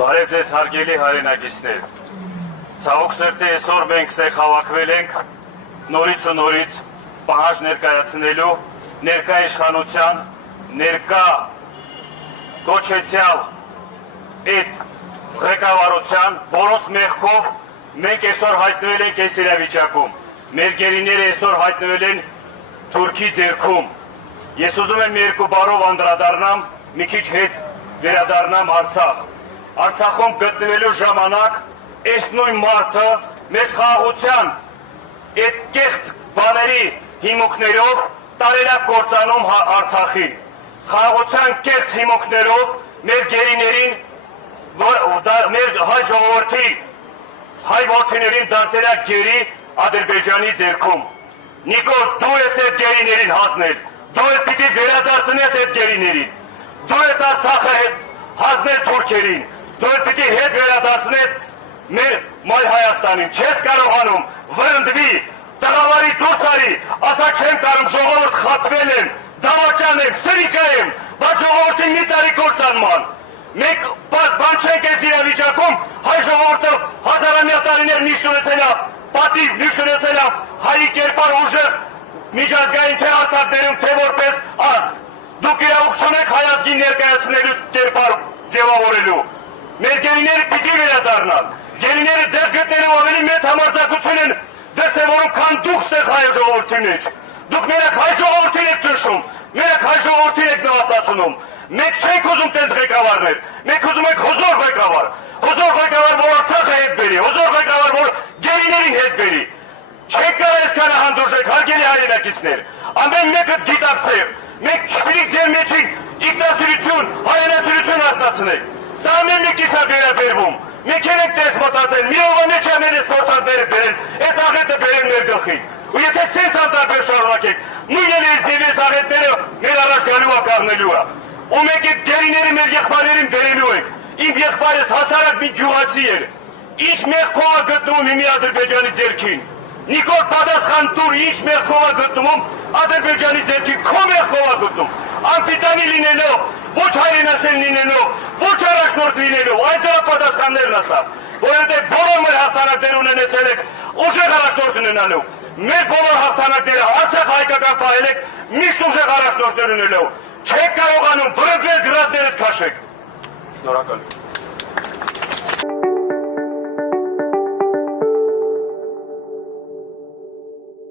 Բարև ձեզ հարգելի հայրենակիցներ, ցավոք սրտի այսօր մենք հավաքվել ենք նորից ու նորից պահանջ ներկայացնելու ներկա իշխանության, ներկա կոչեցյալ այդ ղեկավարության, որոնց մեղքով մենք այսօր հայտնվել ենք այս իրավիճակում, մեր գերիները այսօր հայտնվել են Թուրքի ձեռքում։ Ես ուզում եմ երկու բառով անդրադառնամ, մի քիչ հետ վերադառնամ Արցախ։ Արցախում գտնվելու ժամանակ այս նույն մարդը մեզ խաղաղության այդ կեղծ բաների հիմունքներով տարել է կործանում Արցախին։ Խաղաղության կեղծ հիմունքներով մեր գերիներին, մեր հայ ժողովրդի հայ որդիներին դարձել է գերի Ադրբեջանի ձեռքում։ Նիկոլ, դու ես այդ գերիներին հասնել, դու ես պիտի վերադարձնես այդ գերիներին, դու ես Արցախը հասնել թուրքերին, դու ես պիտի հետ վերադարձնես մեր մայր Հայաստանին, չես կարողանում, վրընդվի, տղավարի դուրս արի, ասա չեմ կարում, ժողովուրդ խատվել եմ, դավաճան եմ, սրիկա եմ, բայց ժողովրդին մի տարի կործանման։ Մենք բան չենք այս իրավիճակում, հայ ժողովուրդը հազարամյա տարիներ միշտ ունեցել է պատիվ, միշտ ունեցել է հայի կերպար ուժեղ միջազգային թե արտադրում, թե որպես ազգ։ Դուք իրավունք չունեք հայ ազգին ներկայացնելու կերպար ձևավորելու։ Մեր գերիները պիտի վերադառնան։ Գերիները դեռ գտնելու ավելի մեծ համարձակություն են դրսևորում, քան դուք ստեղ հայ ժողովրդի մեջ։ Դուք մենակ հայ ժողովրդին եք ճնշում, մենակ հայ ժողովրդին եք նվաստացնում։ Մենք չենք ուզում տենց ղեկավարներ, մենք ուզում ենք հզոր ղեկավար, որ Արցախը հետ բերի, հզոր ղեկավար, որ գերիներին հետ բերի։ Չենք կարող այսքանը հանդուրժեք, հարգելի հայրենակիցներ, ամեն մեկը գիտակցեք, մենք չպիտի ձեր մեջին ինքնասիրություն, հայրենասիրություն արտացնենք։ Սա ամեն մեկից է վերաբերվում։ Մենք ենք տես մտածել, մի օրվա մեջ ամեն այս փորձանքները բերեն, այս աղետը բերեն մեր գլխին։ Ու եթե սենց անտարբեր շարունակենք, նույնն այս եւ այս աղետները մեր առաջ գալու է կառնելու է։ Ու մենք այդ գերիները մեր եղբայրերին բերելու ենք։ Իմ եղբայրս հասարակ մի գյուղացի էր։ Ինչ մեղքով է գտնվում հիմի Ադրբեջանի ձեռքին։ Նիկոլ, պատասխան տուր, ինչ մեղքով է գտնվում Ադրբեջանի ձեռքին, քո մեղքով է գտնում։ Անպիտանի լինելով, ոչ հայրենասեր լինելով, ոչ առաջնորդ լինելով, այդ դրա պատասխաններն ասա, որովհետև բոլոր մեր հաղթանակներ ունեցել եք ուժեղ առաջնորդ ունենալու։ Մեր բոլոր հաղթանակները Արցախ հայկական պահել եք միշտ ուժեղ առաջնորդներ ունենալու։ Չեք կարողանում վրըջել գրադներդ քաշեք։ Շնորհակալ եմ։